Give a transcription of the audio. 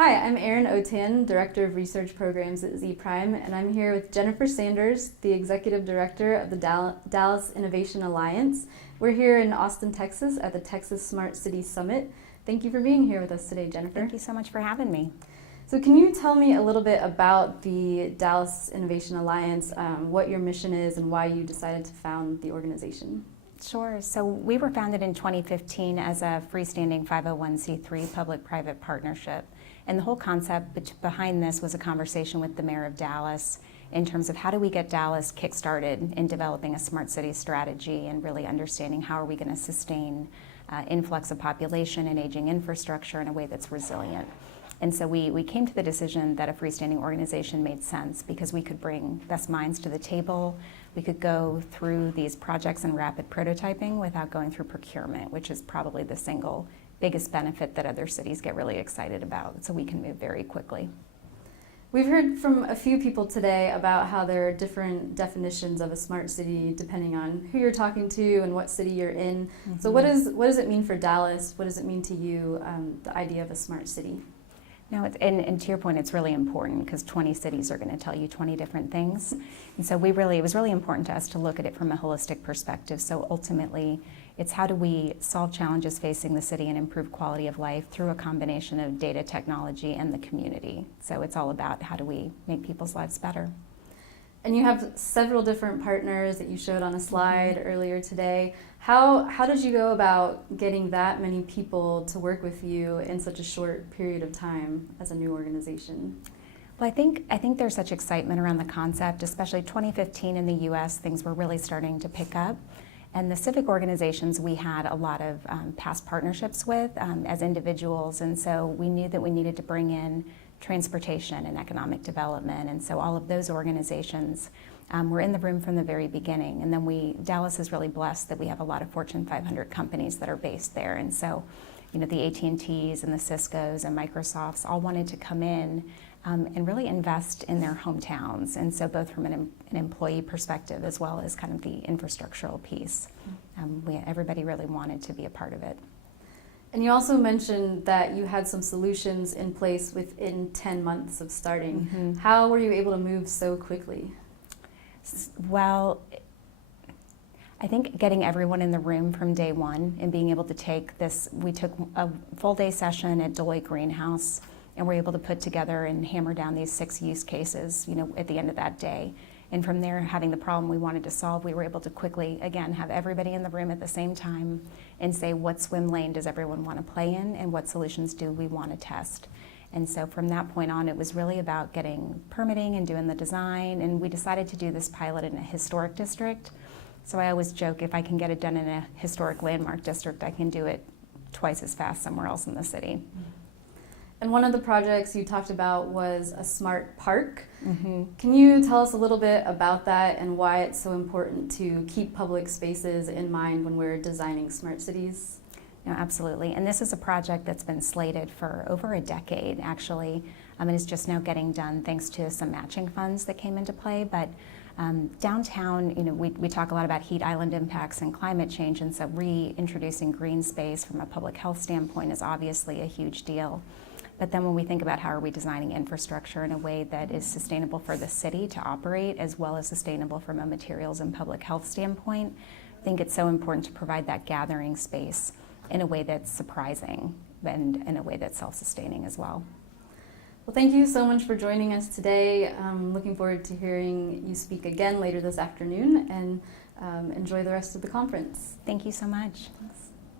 Hi, I'm Erin Otan, Director of Research Programs at Z-Prime, and I'm here with Jennifer Sanders, the Executive Director of the Dallas Innovation Alliance. We're here in Austin, Texas at the Texas Smart City Summit. Thank you for being here with us today, Jennifer. Thank you so much for having me. So can you tell me a little bit about the Dallas Innovation Alliance, what your mission is, and why you decided to found the organization? Sure. So we were founded in 2015 as a freestanding 501c3 public-private partnership. And the whole concept behind this was a conversation with the mayor of Dallas in terms of how do we get Dallas kick-started in developing a smart city strategy and really understanding how are we going to sustain influx of population and aging infrastructure in a way that's resilient. And so we came to the decision that a freestanding organization made sense because we could bring best minds to the table. We could go through these projects in rapid prototyping without going through procurement, which is probably the single biggest benefit that other cities get really excited about. So we can move very quickly. We've heard from a few people today about how there are different definitions of a smart city depending on who you're talking to and what city you're in. Mm-hmm. So what does it mean for Dallas? What does it mean to you, the idea of a smart city? No, and to your point, it's really important because 20 cities are going to tell you 20 different things. And so it was really important to us to look at it from a holistic perspective. So ultimately, it's how do we solve challenges facing the city and improve quality of life through a combination of data technology and the community. So it's all about how do we make people's lives better. And you have several different partners that you showed on a slide earlier today. How did you go about getting that many people to work with you in such a short period of time as a new organization? Well, I think there's such excitement around the concept, especially 2015 in the U.S., things were really starting to pick up. And the civic organizations we had a lot of past partnerships with as individuals, and so we knew that we needed to bring in transportation and economic development, and so all of those organizations were in the room from the very beginning. And then Dallas is really blessed that we have a lot of Fortune 500 companies that are based there, and so the AT&Ts and the Ciscos and Microsofts all wanted to come in and really invest in their hometowns, and so both from an employee perspective as well as kind of the infrastructural piece. Everybody really wanted to be a part of it. And you also mentioned that you had some solutions in place within 10 months of starting. Mm-hmm. How were you able to move so quickly? Well, I think getting everyone in the room from day one and being able to we took a full day session at Deloitte Greenhouse and we're able to put together and hammer down these 6 use cases, at the end of that day. And from there, having the problem we wanted to solve, we were able to quickly, again, have everybody in the room at the same time and say, what swim lane does everyone want to play in and what solutions do we want to test? And so from that point on, it was really about getting permitting and doing the design, and we decided to do this pilot in a historic district. So I always joke, if I can get it done in a historic landmark district, I can do it twice as fast somewhere else in the city. And one of the projects you talked about was a smart park. Mm-hmm. Can you tell us a little bit about that and why it's so important to keep public spaces in mind when we're designing smart cities? No, absolutely. And this is a project that's been slated for over a decade, actually, and is just now getting done thanks to some matching funds that came into play. But downtown, we talk a lot about heat island impacts and climate change, and so reintroducing green space from a public health standpoint is obviously a huge deal. But then when we think about how are we designing infrastructure in a way that is sustainable for the city to operate as well as sustainable from a materials and public health standpoint, I think it's so important to provide that gathering space in a way that's surprising and in a way that's self-sustaining as well. Well, thank you so much for joining us today. I'm looking forward to hearing you speak again later this afternoon, and enjoy the rest of the conference. Thank you so much. Thanks.